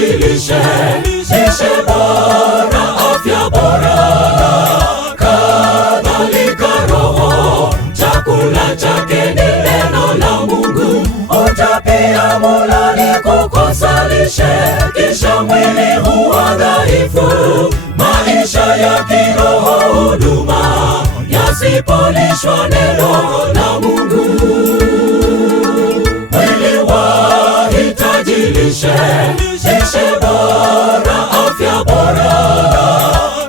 lishe, lishe bora, afya bora, kadhalika roho, chakula chake ni neno la Mungu. Utapia mula ni kukosa lishe, kisha mwili huwa dhaifu. Maisha ya kiroho, huduma yasipolishwa neno la Mungu. Mwili wahitaji lishe, lishe bora, afya bora,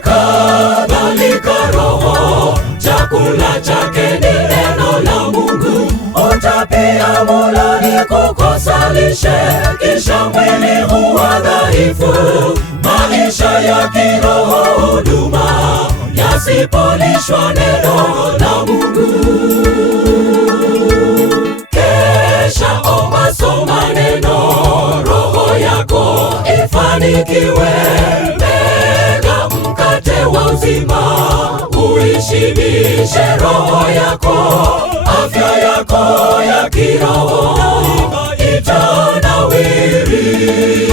kadhalika roho, chakula chake ni neno la Mungu. Utapia mula ni kukosa lishe, kisha mwili huwa dhaifu. Maisha ya kiroho, huduma yasipolishwa neno la Mungu. Kesha omba, soma neno, roho yako ifanikiwe. Mega mkate wa uzima, uishibishe roho yako. Afya yako ya kiroho itanawiri.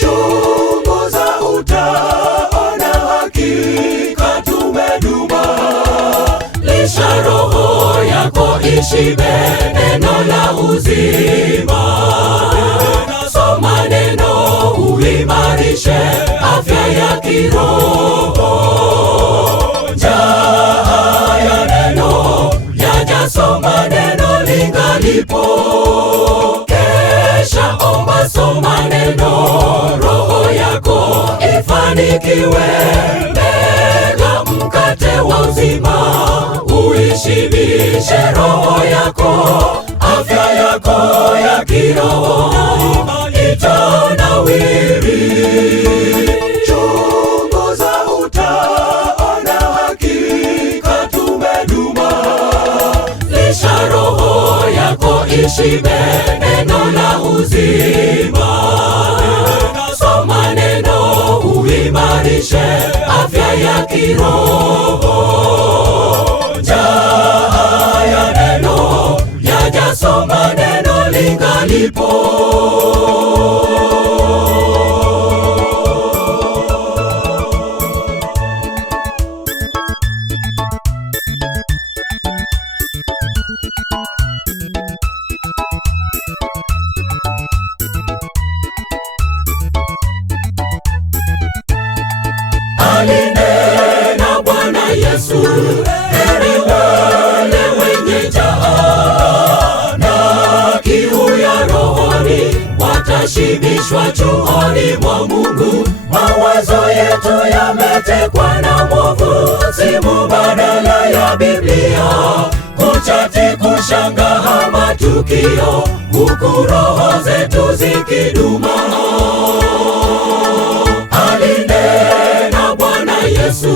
Chunguza, utaona hakika tumeduma. Lisha roho yako ishibe neno la uzima. Soma neno uimarishe afya ya kiroho. Njaa ya neno yaja, soma neno lingalipo. Kesha omba, soma neno, roho yako ifanikiwe. Mega mkate wa uzima, uishibishe roho yako. Afya yako ya kiroho itanawiri. Chunguza, utaona hakika tumeduma. Lisha roho yako ishibe neno la uzima. Soma neno uimarishe afya ya kiroho. Njaa ya neno yaja, soma neno lingalipo. Alinena Bwana Yesu, heri wale wenye njaa na kiu ya rohoni, watashibishwa chuoni mwa Mungu. Mawazo yetu yametekwa na mwovu, simu badala ya Biblia, kuchati kushangaa matukio, huku roho zetu zikiduma. Alinena Bwana Yesu,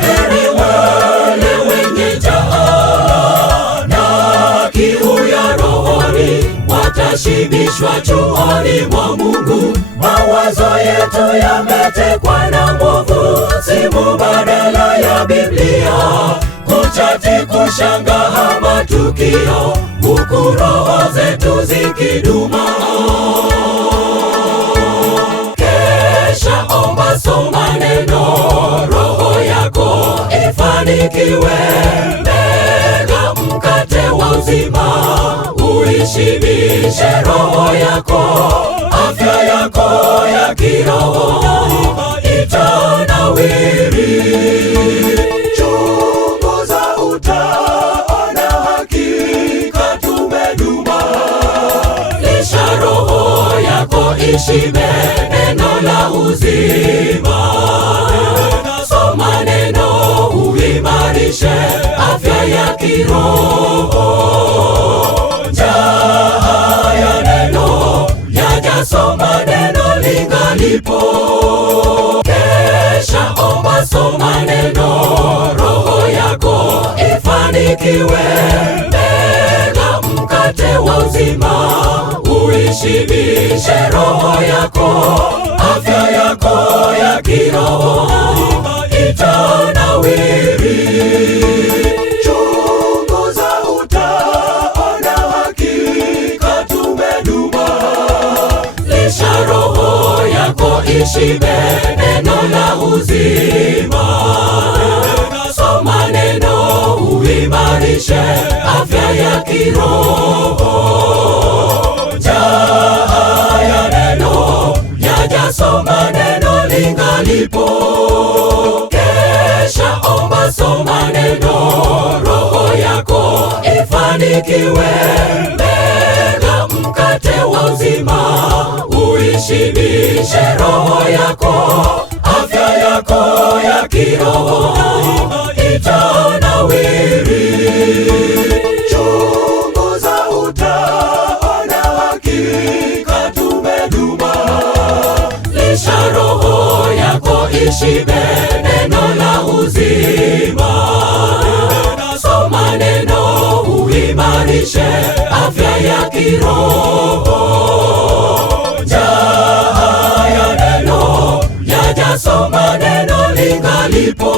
heri wale wenye njaa na kiu ya rohoni, watashibishwa chuoni mwa Mungu. Mawazo yetu yametekwa na mwovu, simu badala ya Biblia, kuchati kushangaa matukio, huku roho zetu zikiduma. Kesha omba, soma neno, roho yako ifanikiwe. Mega mkate wa uzima, uishibishe roho yako. Afya yako ya kiroho itanawiri. Chunguza, utaona hakika tumeduma. Lisha roho yako ishibe neno la uzima. Soma neno uimarishe afya ya kiroho. Njaa ya neno yaja, soma neno lingalipo. Kesha omba, soma neno, roho yako ifanikiwe. Mega mkate wa uzima, uishibishe roho yako. Afya yako ya kiroho itanawiri. Chunguza, utaona hakika tumeduma. Lisha roho ishibe neno la uzima. Soma neno uimarishe afya ya kiroho. Njaa ya neno yaja, soma neno lingalipo. Kesha omba, soma neno, roho yako ifanikiwe. Mega mkate wa uzima, uishibishe roho yako. Afya yako ya kiroho itanawiri. Chunguza, utaona hakika tumeduma. Lisha roho yako ishibe neno la uzima. Soma neno uimarishe afya ya kiroho. Njaa ya neno yaja, soma neno lingalipo.